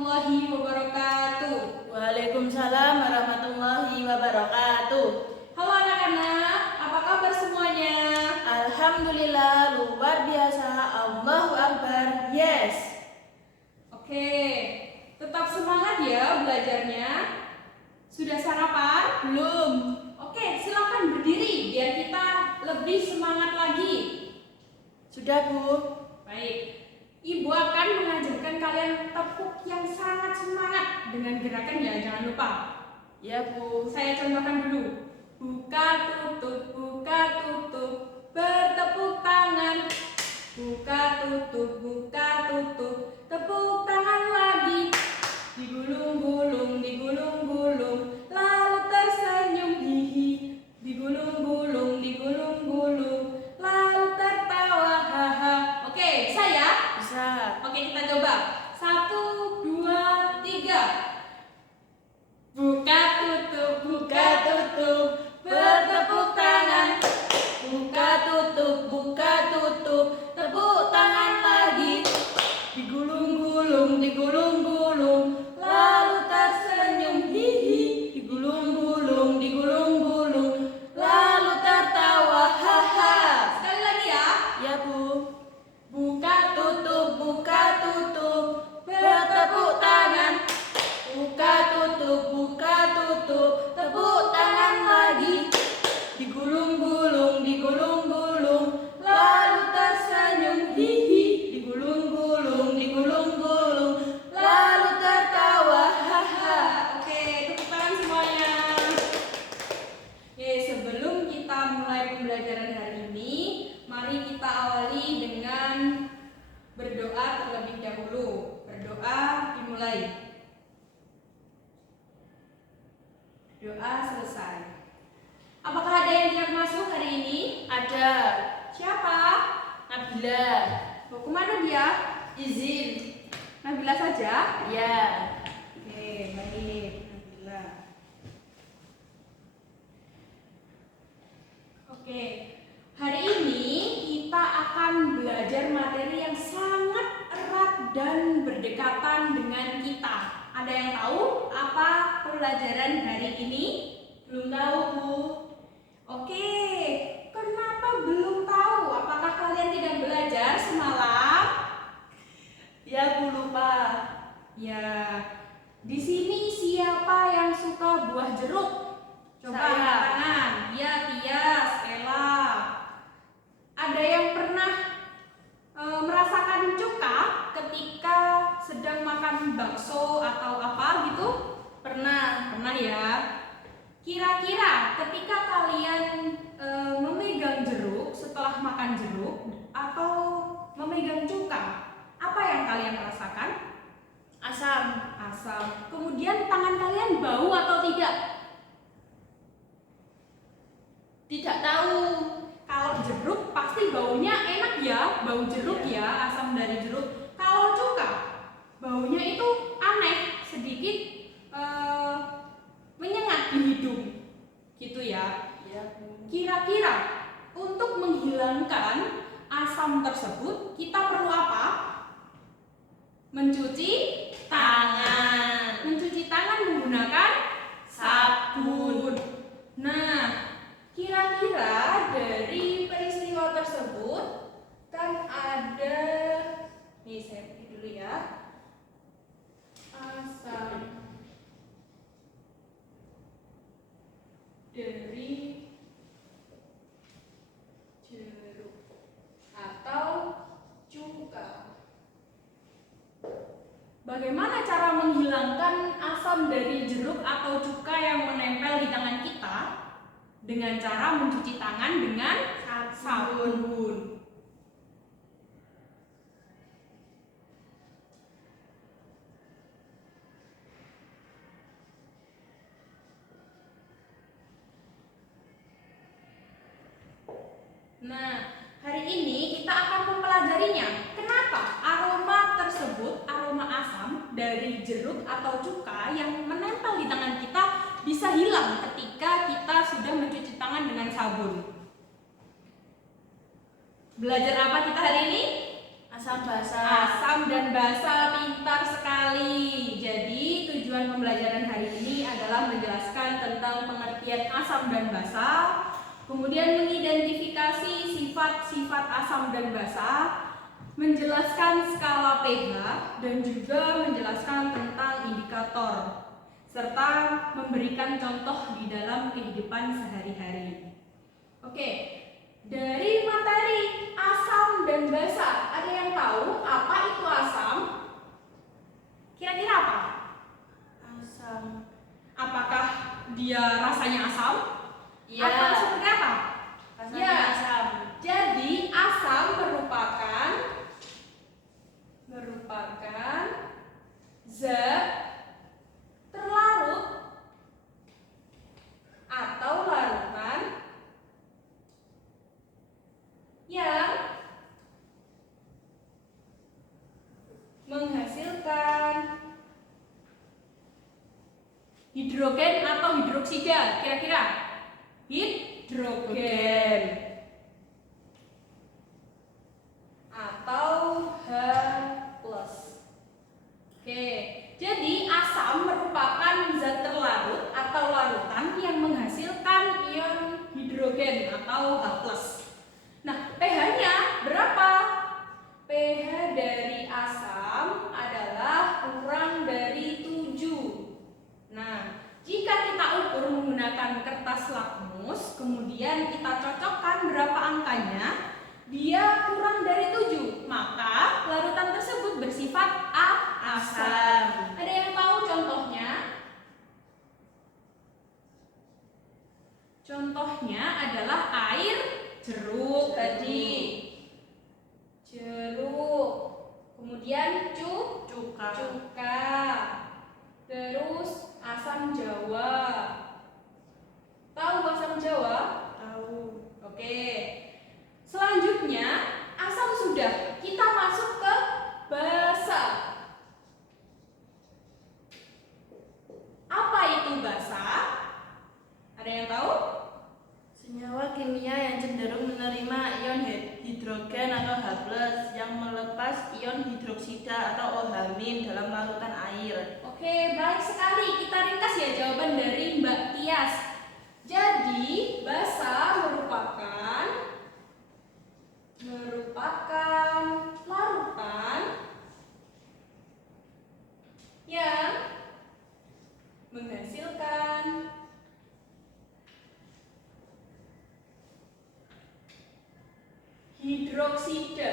warahmatullahi wabarakatuh. Waalaikumsalam warahmatullahi wabarakatuh. Halo anak-anak, apa kabar semuanya? Alhamdulillah, luar biasa. Allahu Akbar. Yes. Oke, tetap semangat ya belajarnya. Sudah sarapan? Belum. Oke, silakan berdiri biar kita lebih semangat lagi. Sudah, Bu. Baik. Ibu akan mengajarkan kalian tepuk yang sangat semangat dengan gerakan ya, jangan lupa. Ya, Bu. Saya contohkan dulu. Buka tutup, bertepuk tangan. Buka tutup, tepuk tangan lagi. Digulung-gulung, lalu tersenyum hihi. Digulung-gulung, lalu tertawa haha. Oke, bisa ya? Bisa. Oke, kita coba. 1, 2, 3. Buka tutup, bertepuk tangan. Buka tutup, tepuk tangan lagi. Digulung-gulung, lalu tersenyum hihi. Digulung-gulung, lalu tertawa haha. Sekali lagi ya. Ya, Bu. Buka Tutup, bertepuk tangan. Buka tutup, tepuk tangan lagi. Digulung-gulung, lalu tersenyum hihi. Digulung-gulung, lalu tertawa haha. Oke, tepuk tangan semuanya. Oke, sebelum kita mulai pembelajaran hari ini, mari kita awali dengan berdoa terlebih dahulu. Berdoa dimulai. Doa selesai. Apakah ada yang tidak masuk hari ini? Ada Siapa? Nabila. Mau kemana dia? Izin. Nabila saja? Ya. Oke, baik. Nabila. Oke, hari ini kita akan belajar materi yang sangat erat dan berdekatan dengan kita. Ada yang tahu apa pelajaran hari ini? Belum tahu, Bu. Oke, kenapa belum tahu? Apakah kalian tidak belajar semalam? Ya, Bu, lupa. Ya, di sini siapa yang suka buah jeruk? Coba Saya. angkat tangan. Ya, Tias, Ella. Ada yang pernah merasakan cuka ketika sedang makan bakso atau apa gitu? Pernah. Pernah ya. Kira-kira ketika kalian memegang jeruk setelah makan jeruk atau memegang cuka, apa yang kalian rasakan? Asam. Asam. Kemudian tangan kalian bau atau tidak? Tidak tahu. Kalau jeruk pasti baunya enak ya, bau jeruk Iya. ya, asam dari jeruk. Kalau cuka, baunya itu aneh, sedikit menyengat di hidung, gitu ya. Ya, Bu. Kira-kira untuk menghilangkan asam tersebut kita perlu apa? Mencuci tangan. Mencuci tangan menggunakan sabun. Nah, kira-kira dari peristiwa tersebut kan ada, nih saya pilih dulu ya, asam dari jeruk atau cuka. Bagaimana cara menghilangkan asam dari jeruk atau cuka yang menempel di tangan kita? Dengan cara mencuci tangan dengan sabun. Nah, hari ini kita akan mempelajarinya. Kenapa aroma tersebut, aroma asam dari jeruk atau cuka yang menempel di tangan kita bisa hilang ketika kita sudah mencuci tangan dengan sabun. Belajar apa kita hari ini? Asam basa. Asam dan basa, pintar sekali. tujuan pembelajaran hari ini adalah menjelaskan tentang pengertian asam dan basa, kemudian mengidentifikasi sifat-sifat asam dan basa, menjelaskan skala pH, dan juga menjelaskan tentang indikator, serta memberikan contoh di dalam kehidupan sehari-hari. Oke, dari materi asam dan basa, ada yang tahu apa itu asam? Kira-kira apa? Asam. Apakah dia rasanya asam? Iya. Atau seperti apa? Rasanya Ya. asam. Jadi asam merupakan zat terlarut atau larutan yang menghasilkan hidrogen atau hidroksida. Kira-kira hidrogen atau H+. Oke, jadi asam merupakan zat terlarut atau larutan yang menghasilkan ion hidrogen atau H+. Nah, pH-nya berapa? pH dari asam adalah kurang dari 7. Nah, jika kita ukur menggunakan kertas lakmus, kemudian kita cocokkan berapa angkanya, dia kurang dari 7, maka larutan tersebut bersifat asam. Ada yang tahu contohnya? Contohnya adalah air jeruk tadi. Jeruk. Kemudian cuka. Terus asam jawa. Tahu asam jawa? Tahu. Oke. Selanjutnya, asam sudah. Kita masuk ke basa. Apa itu basa? Ada yang tahu? Senyawa kimia yang cenderung menerima ion hidrogen atau H+ yang melepas ion hidroksida atau OH- dalam larutan air. Oke, baik sekali. Kita ringkas ya jawaban dari Mbak Tias. Jadi, basa merupakan larutan yang menghasilkan hidroksida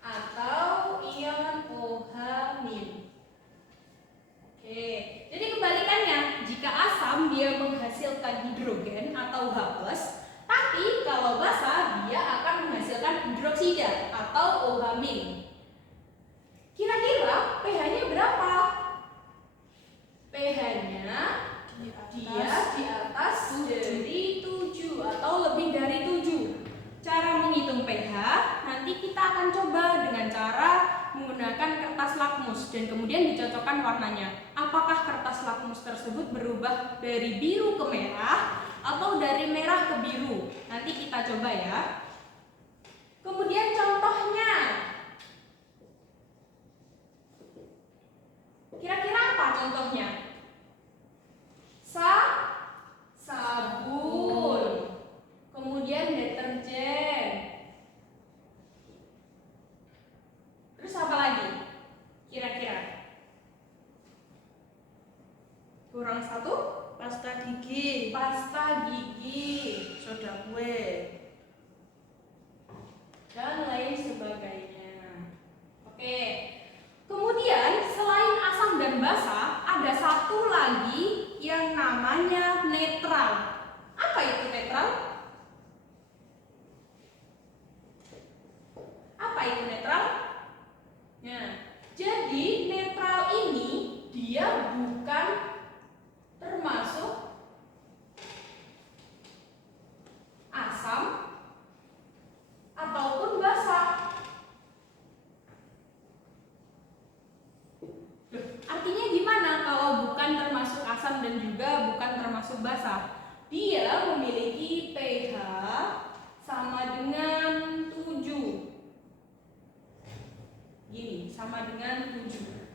atau ion OH-. Oke, jadi kebalikannya, jika asam dia menghasilkan hidrogen atau H+, tapi kalau basa dia akan menghasilkan hidroksida atau OH-. Kira-kira pH-nya berapa? pH-nya dia di atas dari 7 atau lebih dari 7. Cara menghitung pH nanti kita akan coba dengan cara menggunakan kertas lakmus dan kemudian dicocokkan warnanya. Apakah kertas lakmus tersebut berubah dari biru ke merah atau dari merah ke biru? Nanti kita coba ya. Kemudian contohnya. Kira-kira apa contohnya? Sabun. Kemudian deterjen. Terus apa lagi? Kira-kira? Kurang satu? Pasta gigi, soda kue, dan lain sebagainya. Oke. Kemudian selain asam dan basa, ada satu lagi yang namanya netral. Apa itu netral? Apa itu netral? Nah, jadi netral ini dia bukan termasuk asam ataupun basa. Artinya gimana kalau bukan termasuk asam dan juga bukan termasuk basa? Dia memiliki pH sama dengan 7. Gini, sama dengan 7.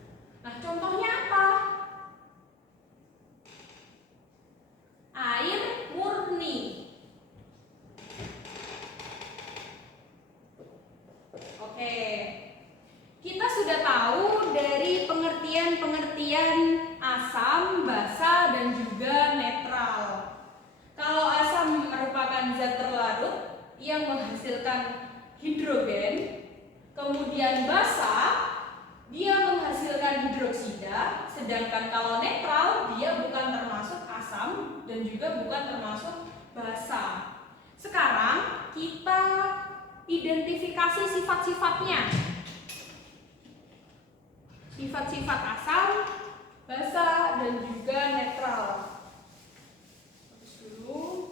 menghasilkan hidrogen, kemudian basa dia menghasilkan hidroksida, sedangkan kalau netral dia bukan termasuk asam dan juga bukan termasuk basa. Sekarang kita identifikasi sifat-sifatnya. Sifat-sifat asam, basa, dan juga netral. Terus dulu.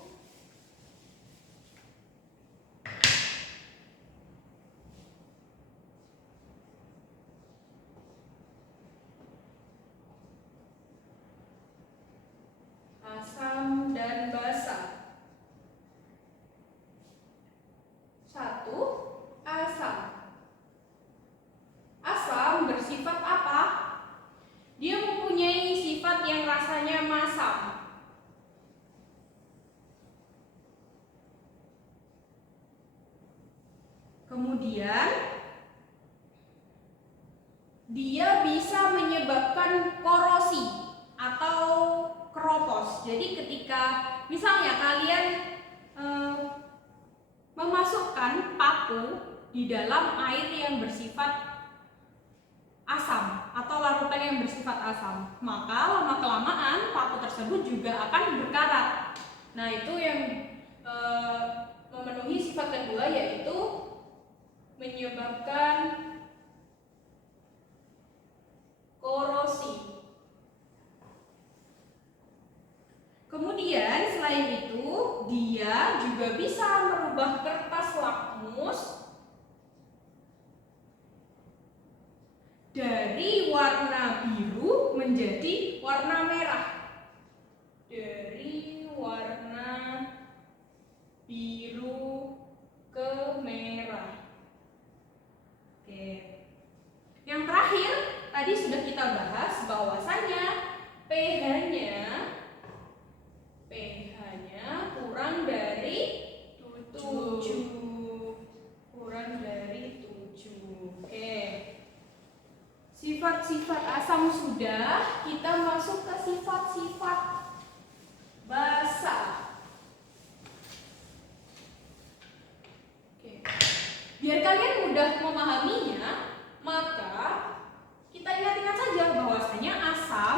Asam dan basa. 1. Asam. Asam bersifat apa? Dia mempunyai sifat yang rasanya masam. Kemudian dia bisa menyebabkan korosi atau keropos. Jadi ketika misalnya kalian memasukkan paku di dalam air yang bersifat asam atau larutan yang bersifat asam, maka lama-kelamaan paku tersebut juga akan berkarat. Nah, itu yang memenuhi sifat kedua, yaitu menyebabkan korosi. Kemudian selain itu dia juga bisa merubah kertas lakmus dari warna biru menjadi warna merah. Dari warna biru ke merah. Oke. Yang terakhir tadi sudah kita bahas bahwasanya pH-nya kurang dari 7. Kurang dari 7. Oke. Sifat-sifat asam sudah, kita masuk ke sifat-sifat basa. Oke. Biar kalian mudah memahaminya, maka kita ingat-ingat saja bahwasanya asam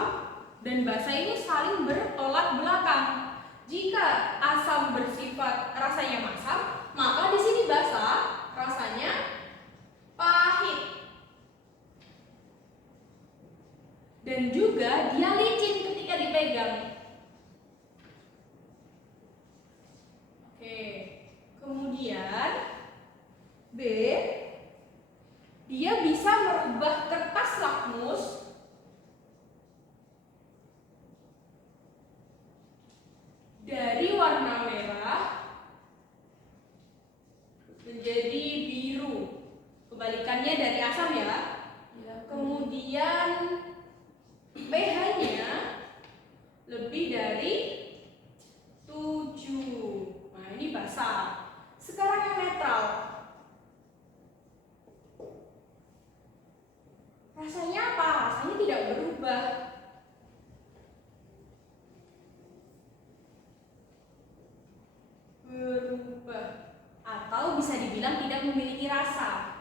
dan basa ini saling bertolak belakang. Jika asam bersifat rasanya masam, maka di sini basa rasanya pahit. Dan juga dia licin ketika dipegang. Oke. Kemudian B, dia bisa merubah kertas lakmus dari warna merah menjadi biru. Kebalikannya dari asam ya. Kemudian pH-nya lebih dari 7. Nah, ini basa. Sekarang yang netral. Rasanya apa? Rasanya tidak berubah. Atau bisa dibilang tidak memiliki rasa.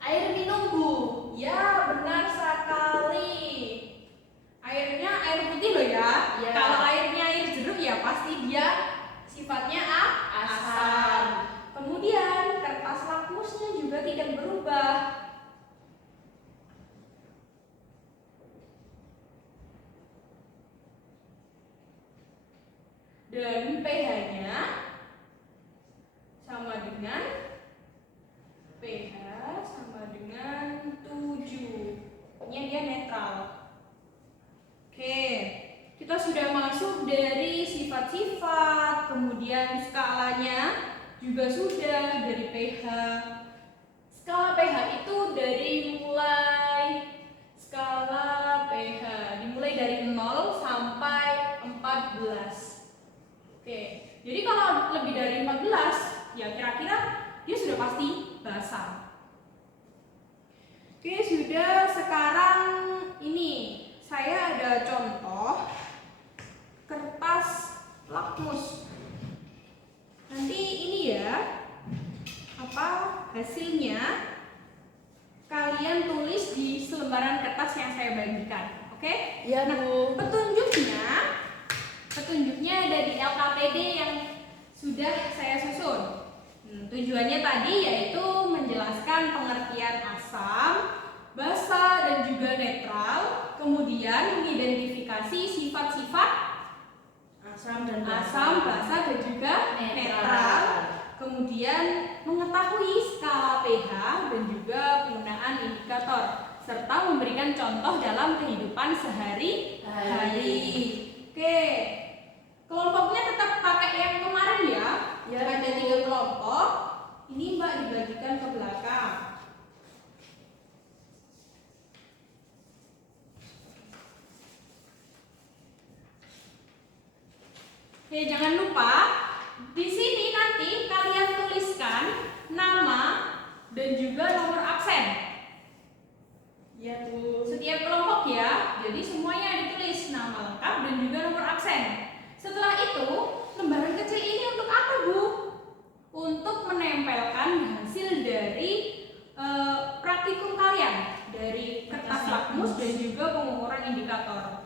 Air minum, Bu. Ya, benar sekali. Airnya air putih loh ya. Ya. Kalau airnya air jeruk ya pasti dia sifatnya asam. Kemudian kertas lakmusnya juga tidak berubah. Dan pH-nya sama dengan pH sama dengan 7. Ini dia netral. Oke, kita sudah masuk dari sifat-sifat, kemudian skalanya juga sudah dari pH. Skala pH itu skala pH dimulai dari 0 sampai 14. Oke, jadi kalau lebih dari 14, ya kira-kira dia sudah pasti basa. Oke, sudah. Sekarang ini saya ada contoh kertas lakmus. hasilnya kalian tulis di selembaran kertas yang saya bagikan. Oke? Iya, Bu. Petunjuknya ada di LKPD yang sudah saya susun. Tujuannya tadi yaitu menjelaskan pengertian asam, basa, dan juga netral, kemudian mengidentifikasi sifat-sifat Asam, basa, dan juga netral, kemudian mengetahui skala pH dan juga penggunaan indikator, serta memberikan contoh dalam kehidupan sehari-hari. Oke, kelompoknya tetap pakai yang kemarin ya. Ya, Ada 3 kelompok. Ini Mbak dibagikan ke belakang. Oke, jangan lupa di sini nanti kalian tuliskan nama dan juga nomor absen. Iya, Bu. Setiap kelompok ya, jadi semuanya ditulis nama lengkap dan juga nomor absen. Setelah itu, lembaran kecil ini untuk apa, Bu? Untuk menempelkan hasil dari praktikum kalian, dari kertas lakmus dan juga pengukuran indikator.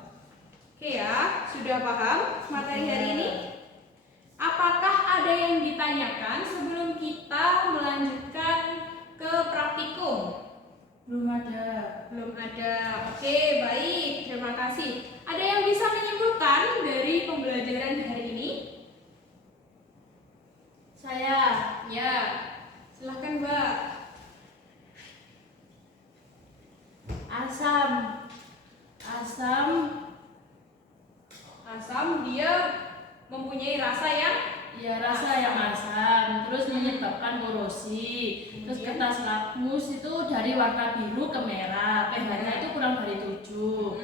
Oke ya, sudah paham materi hari ini? Apakah ada yang ditanyakan sebelum kita melanjutkan ke praktikum? Belum ada. Belum ada. Oke, baik. Terima kasih. Ada yang bisa menyimpulkan dari pembelajaran hari ini? Saya. Ya. Silahkan, Mbak. Asam dia mempunyai rasa yang Rasa yang asam, terus menyebabkan korosi. Terus kertas lakmus itu dari warna biru ke merah, pH-nya itu kurang dari 7.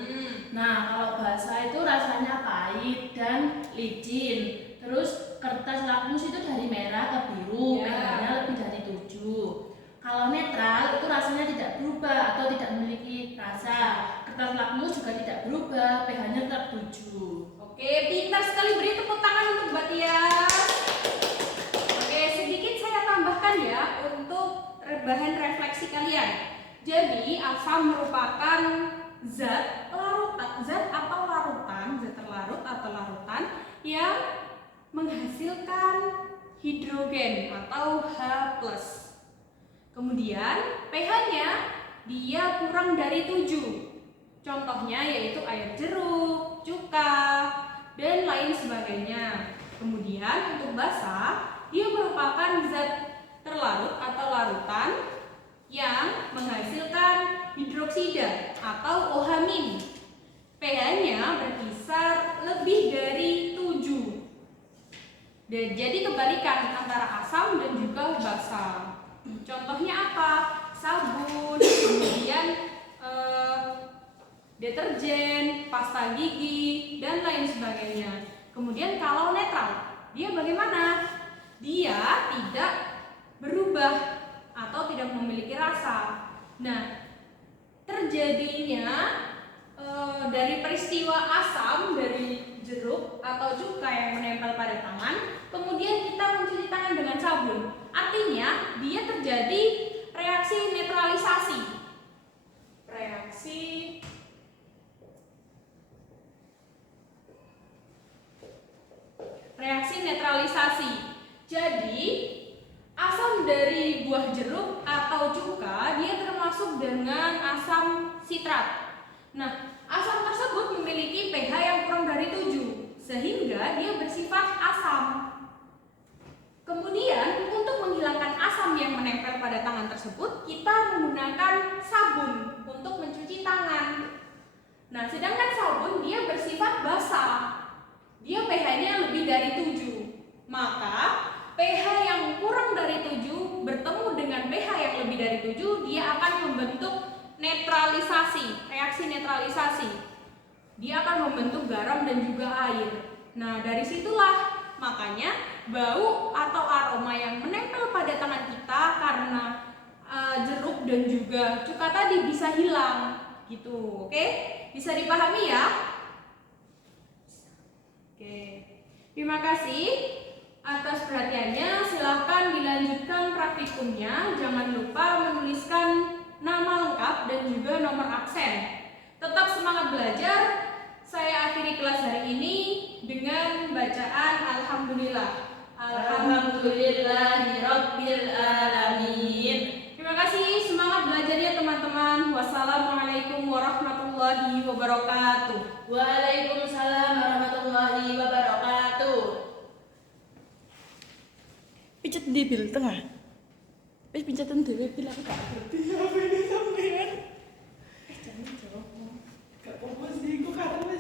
Nah, kalau basa itu rasanya pahit dan licin. Terus kertas lakmus itu dari merah ke biru, pH-nya lebih dari 7. Kalau netral itu rasanya tidak berubah atau tidak memiliki rasa. Kertas lakmus juga tidak berubah, pH-nya tetap 7. Oke, pintar sekali. Beri tepuk tangan untuk Mbak Tias. Oke, sedikit saya tambahkan ya untuk bahan refleksi kalian. Jadi, asam merupakan zat larutan yang menghasilkan hidrogen atau H+. Kemudian, pH-nya dia kurang dari 7. Contohnya yaitu air jeruk, cuka, dan lain sebagainya. Kemudian untuk basa, dia merupakan zat terlarut atau larutan yang menghasilkan hidroksida atau OH-. pH-nya berkisar lebih dari 7. Dan jadi kebalikan antara asam dan juga basa. Contohnya apa? Sabun, kemudian deterjen, pasta gigi, dan lain sebagainya. Kemudian kalau netral, dia bagaimana? Dia tidak berubah atau tidak memiliki rasa. Nah, terjadinya dari peristiwa asam dari jeruk atau cuka yang menempel pada tangan, kemudian kita mencuci tangan dengan sabun. Artinya, dia terjadi reaksi netralisasi. Reaksi netralisasi. Jadi, asam dari buah jeruk atau cuka dia termasuk dengan asam sitrat. Nah, asam tersebut memiliki pH yang kurang dari 7, sehingga dia bersifat asam. Kemudian, untuk menghilangkan asam yang menempel pada tangan tersebut, kita menggunakan sabun untuk mencuci tangan. Nah, sedangkan sabun dia bersifat basah. Dia pH-nya lebih dari 7. Maka pH yang kurang dari 7 bertemu dengan pH yang lebih dari 7, dia akan membentuk netralisasi, reaksi netralisasi. Dia akan membentuk garam dan juga air. Nah, dari situlah makanya bau atau aroma yang menempel pada tangan kita karena jeruk dan juga cuka tadi bisa hilang gitu. Oke? Bisa dipahami ya? Oke, terima kasih atas perhatiannya. Silahkan dilanjutkan praktikum disiplumnya jangan lupa menuliskan nama lengkap dan juga nomor absen. Tetap semangat belajar. Saya akhiri kelas hari ini dengan bacaan Alhamdulillah. Alhamdulillahirabbil alamin. Terima kasih, semangat belajarnya teman-teman. Wassalamualaikum warahmatullahi wabarakatuh. Waalaikumsalam warahmatullahi wabarakatuh. Pijet di bil tengah. Wis pincetan dhewe bil aku gak ngerti.